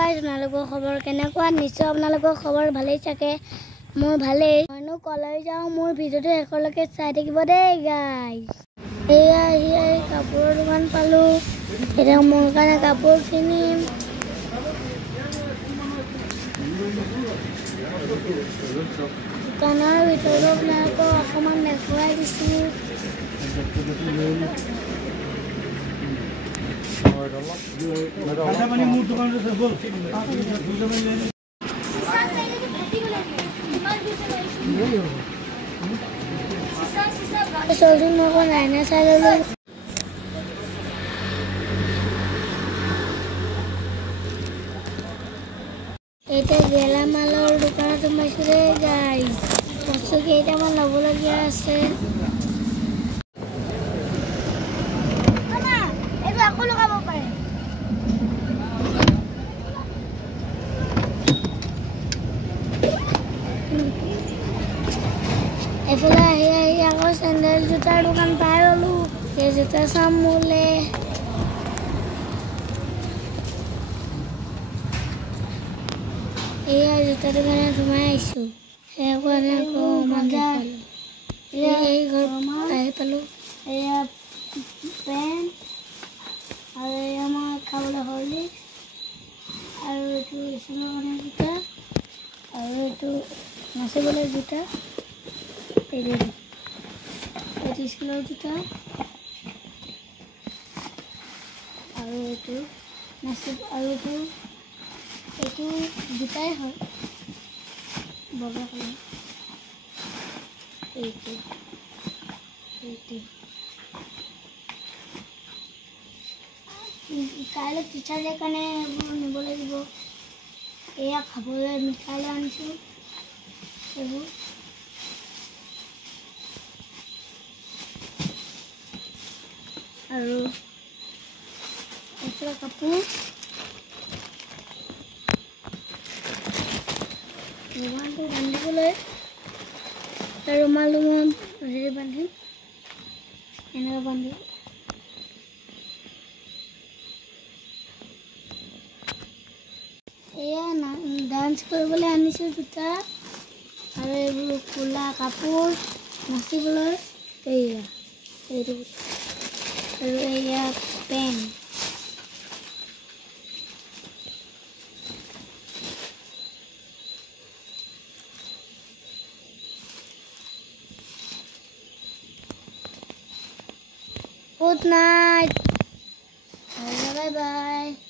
Guys আপোনালোকৰ খবৰ কেনেকুৱা নিশ্চয় আপোনালোকৰ খবৰ ভালেই চাগে মোৰ ভালেই মইনো কলেজ যাওঁ মোৰ ভিডিঅ'টো শেষলৈকে চাই থাকিব দেই গাইজ এয়া কাপোৰৰ দোকান পালো এতিয়া মোৰ কাৰণে কাপোৰ কিনিম দোকানৰ ভিতৰত আপোনালোকক অকণমান দেখুৱাই দিছোঁ চলচোন মই অকণ লাইনে চাই ল'লো এতিয়া গেলামালৰ দোকানত সোমাইছোঁ দেই গাইজ বস্তু কেইটামান ল'বলগীয়া আছে এইটো আকৌ লগাব পাৰে এফালে আহি আকৌ চেণ্ডেল জোতাৰ দোকান পাই গ'লো সেই জোতা চাম মোলে এয়া জোতা দোকানত সোমাই আহিছোঁ সেইকাৰণে আকৌ এই ঘৰ আহি পালোঁ এয়া পেণ্ট আৰু এয়া মই খাবলৈ হৰলিক্স আৰু এইটো স্কুলৰ কাৰণে জোতা আৰু এইটো নাচিবলৈ জোতা এইটো স্কুলৰ জোতা আৰু এইটো নাচিব আৰু এইটো জোতাই হয় বগা কালাৰ এইটো কাইলৈ টিচাৰ ডে কাৰণে এইবোৰ নিব লাগিব এয়া খাবলৈ মিঠাই আনিছোঁ এইবোৰ আৰু এইফালে কাপোৰ ৰুমালটো বান্ধিবলৈ ৰুমালটো মই হেৰি বান্ধিম এনেকৈ বান্ধিম এয়া ডান্স কৰিবলৈ আনিছোঁ জোতা আৰু এইবোৰ ক'লা কাপোৰ নাচিবলৈ এয়া এইটো আৰু এয়া pant Good night. Bye bye.